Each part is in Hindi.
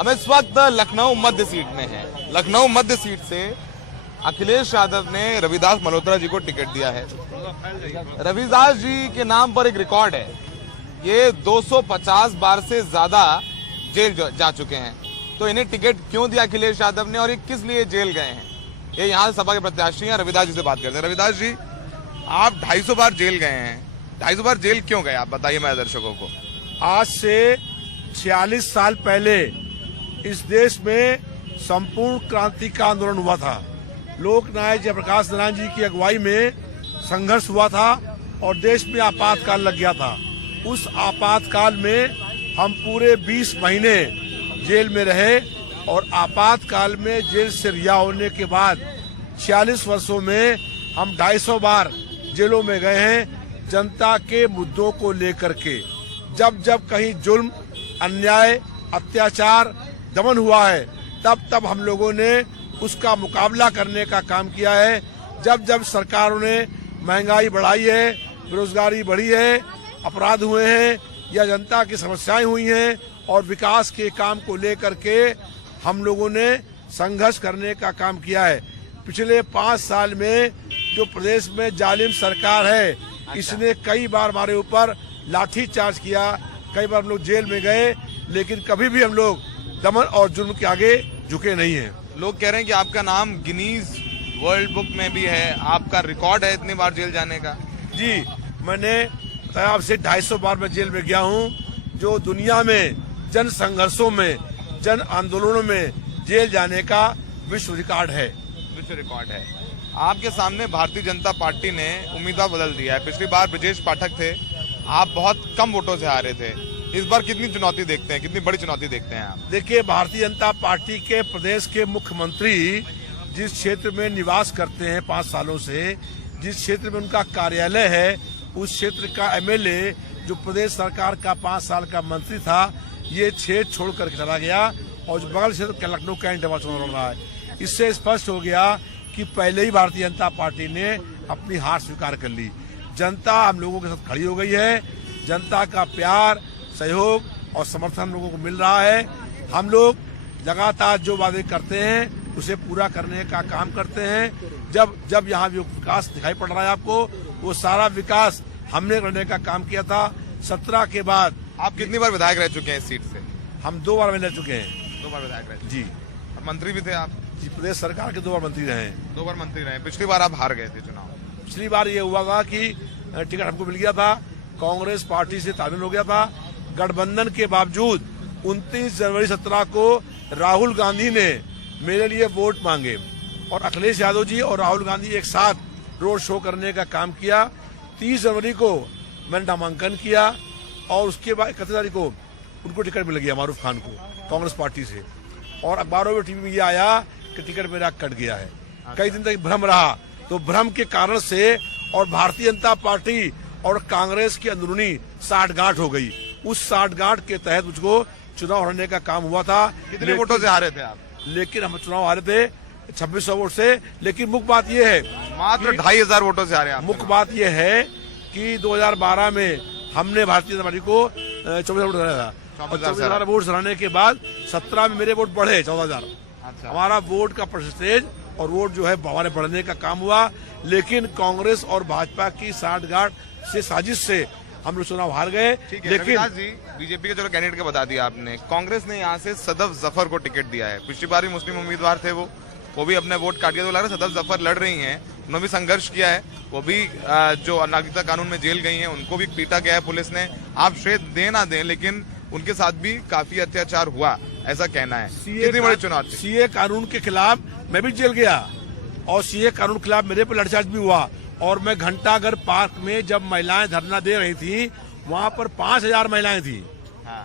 हम इस वक्त लखनऊ मध्य सीट में हैं। लखनऊ मध्य सीट से अखिलेश यादव ने रविदास मल्होत्रा जी को टिकट दिया है। रविदास जी के नाम पर एक रिकॉर्ड है, ये 250 बार से ज्यादा जेल जा चुके हैं। तो इन्हें टिकट क्यों दिया अखिलेश यादव ने और ये किस लिए जेल गए हैं, ये यहाँ सपा के प्रत्याशी हैं। रविदास जी से बात करते हैं। रविदास जी, आप 250 बार जेल गए हैं, 250 बार जेल क्यों गए, आप बताइए मेरे दर्शकों को। आज से 46 साल पहले इस देश में संपूर्ण क्रांति का आंदोलन हुआ था। लोकनायक जयप्रकाश नारायण जी की अगुवाई में संघर्ष हुआ था और देश में आपातकाल लग गया था। उस आपातकाल में हम पूरे 20 महीने जेल में रहे और आपातकाल में जेल से रिहा होने के बाद 46 वर्षों में हम 250 बार जेलों में गए हैं जनता के मुद्दों को लेकर के। जब जब कहीं जुल्म, अन्याय, अत्याचार, दमन हुआ है, तब तब हम लोगों ने उसका मुकाबला करने का काम किया है। जब जब सरकारों ने महंगाई बढ़ाई है, बेरोजगारी बढ़ी है, अपराध हुए हैं या जनता की समस्याएं हुई हैं और विकास के काम को लेकर के हम लोगों ने संघर्ष करने का काम किया है। पिछले 5 साल में जो प्रदेश में जालिम सरकार है, इसने कई बार हमारे ऊपर लाठी चार्ज किया, कई बार हम लोग जेल में गए, लेकिन कभी भी हम लोग दमन और जुल्म के आगे झुके नहीं हैं। लोग कह रहे हैं कि आपका नाम गिनीज वर्ल्ड बुक में भी है, आपका रिकॉर्ड है इतनी बार जेल जाने का। जी, मैंने तब से 250 बार मैं जेल में गया हूँ, जो दुनिया में जन संघर्षों में, जन आंदोलनों में जेल जाने का विश्व रिकॉर्ड है। विश्व रिकॉर्ड है। आपके सामने भारतीय जनता पार्टी ने उम्मीदवार बदल दिया है। पिछली बार ब्रजेश पाठक थे, आप बहुत कम वोटों से हारे थे। इस बार कितनी चुनौती देखते हैं, कितनी बड़ी चुनौती देखते हैं आप? देखिए, भारतीय जनता पार्टी के प्रदेश के मुख्यमंत्री जिस क्षेत्र में निवास करते हैं 5 सालों से, जिस क्षेत्र में उनका कार्यालय है, उस क्षेत्र का एमएलए जो प्रदेश सरकार का 5 साल का मंत्री था, ये क्षेत्र छोड़ कर चला गया और जो बगल क्षेत्र लखनऊ कैंट चुनाव लड़ रहा है। इससे स्पष्ट हो गया कि पहले ही भारतीय जनता पार्टी ने अपनी हार स्वीकार कर ली। जनता हम लोगों के साथ खड़ी हो गई है। जनता का प्यार, सहयोग और समर्थन लोगों को मिल रहा है। हम लोग लगातार जो वादे करते हैं उसे पूरा करने का काम करते हैं। जब जब यहाँ विकास दिखाई पड़ रहा है आपको, वो सारा विकास हमने करने का काम किया था। 17 के बाद आप कितनी बार विधायक रह चुके हैं इस सीट से? हम 2 बार में रह चुके हैं। 2 बार विधायक रहे जी। और मंत्री भी थे आप? जी, प्रदेश सरकार के 2 बार मंत्री रहे। 2 बार मंत्री रहे। पिछली बार आप हार गए थे चुनाव। पिछली बार ये हुआ था कि टिकट हमको मिल गया था, कांग्रेस पार्टी से तालमेल हो गया था। गठबंधन के बावजूद 29 जनवरी 17 को राहुल गांधी ने मेरे लिए वोट मांगे और अखिलेश यादव जी और राहुल गांधी एक साथ रोड शो करने का काम किया। 30 जनवरी को मैंने नामांकन किया और उसके बाद 31 तारीख को उनको टिकट मिल गया, मारूफ खान को, कांग्रेस पार्टी से। और अखबारों में, टीवी में ये आया कि टिकट मेरा कट गया है। कई दिन तक भ्रम रहा, तो भ्रम के कारण से और भारतीय जनता पार्टी और कांग्रेस की अंदरूनी साठगांठ हो गई। उस साठगांठ के तहत मुझको चुनाव हारने का काम हुआ था। कितने वोटों से हारे थे आप? लेकिन हम चुनाव हारे थे 2600 वोट से। लेकिन मुख्य बात यह है, मात्र 2500 वोटों से हारे आप। मुख्य बात यह है कि 2012 में हमने भारतीय जनता पार्टी को 24,000 वोट हराया था और 24,000 वोट हराने के बाद 17 में मेरे वोट बढ़े 14,000। हमारा वोट का परसेंटेज और वोट जो है हमारे बढ़ने का काम हुआ। लेकिन कांग्रेस और भाजपा की साठगांठ से, साजिश से हम लोग चुनाव हार गए। लेकिन जी, बीजेपी के चलो कैंडिडेट के बता दिया आपने, कांग्रेस ने यहाँ से सदफ जफर को टिकट दिया है। पिछली बार भी मुस्लिम उम्मीदवार थे, वो भी अपने वोट काट दिया। तो लग रहा है सदफ जफर लड़ रही हैं, उन्होंने भी संघर्ष किया है। वो भी जो नागरिकता कानून में जेल गई हैं, उनको भी पीटा गया है पुलिस ने। आप श्रेय दें ना दें, लेकिन उनके साथ भी काफी अत्याचार हुआ, ऐसा कहना है। कितनी बड़ी चुनौती। सीए कानून के खिलाफ मैं भी जेल गया और सीए कानून के खिलाफ मेरे पर लाठीचार्ज भी हुआ। और मैं घंटाघर पार्क में जब महिलाएं धरना दे रही थी, वहाँ पर 5000 महिलाएं थी।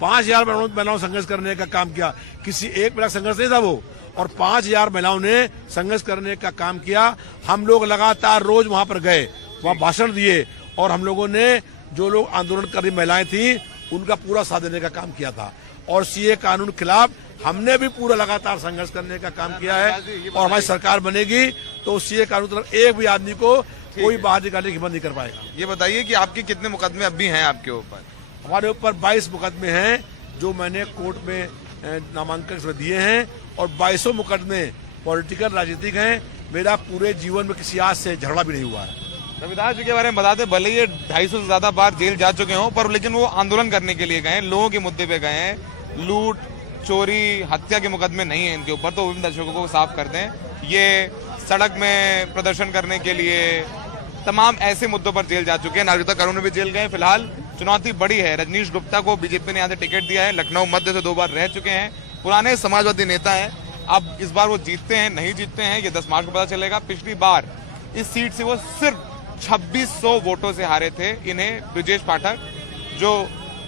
5000 महिलाओं संघर्ष करने का काम किया। किसी एक महिला संघर्ष नहीं था वो, और 5000 महिलाओं ने संघर्ष करने का काम किया। हम लोग लगातार रोज वहाँ पर गए, वहाँ भाषण दिए और हम लोगों ने जो लोग आंदोलन कर रही महिलाएं थी उनका पूरा साथ देने का काम किया था। और सीए कानून के खिलाफ हमने भी पूरा लगातार संघर्ष करने का काम किया है। और हमारी सरकार बनेगी तो सीए कानून तरफ एक भी आदमी को कोई बाहर निकालने की हिम्मत नहीं कर पाएगा। ये बताइए कि आपके कितने मुकदमे अब भी हैं आपके ऊपर? हमारे ऊपर 22 मुकदमे हैं जो मैंने कोर्ट में नामांकन इसमें दिए हैं और 22 मुकदमे पॉलिटिकल राजनीतिक हैं। मेरा पूरे जीवन में किसी आज से झगड़ा भी नहीं हुआ है। रविदास जी के बारे में बताते, भले ये 250 से ज्यादा बार जेल जा चुके हों, पर लेकिन वो आंदोलन करने के लिए गए हैं, लोगों के मुद्दे पे गए हैं। लूट, चोरी, हत्या के मुकदमे नहीं है इनके ऊपर, तो विभिन्न दर्शकों को साफ कर दें। ये सड़क में प्रदर्शन करने के लिए तमाम ऐसे मुद्दों पर जेल जा चुके हैं। नागरिकता कानून में भी जेल गए। फिलहाल चुनौती बड़ी है। रजनीश गुप्ता को बीजेपी ने यहाँ से टिकट दिया है, लखनऊ मध्य से 2 बार रह चुके हैं, पुराने समाजवादी नेता हैं। अब इस बार वो जीतते हैं नहीं जीतते हैं ये 10 मार्च को पता चलेगा। पिछली बार इस सीट से वो सिर्फ 2600 वोटों से हारे थे। इन्हें ब्रजेश पाठक, जो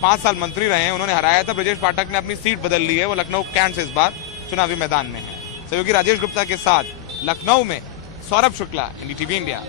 5 साल मंत्री रहे हैं, उन्होंने हराया था। ब्रजेश पाठक ने अपनी सीट बदल ली है, वो लखनऊ कैंट से इस बार चुनावी मैदान में है। सहयोगी राजेश गुप्ता के साथ लखनऊ में सौरभ शुक्ला, NDTV इंडिया।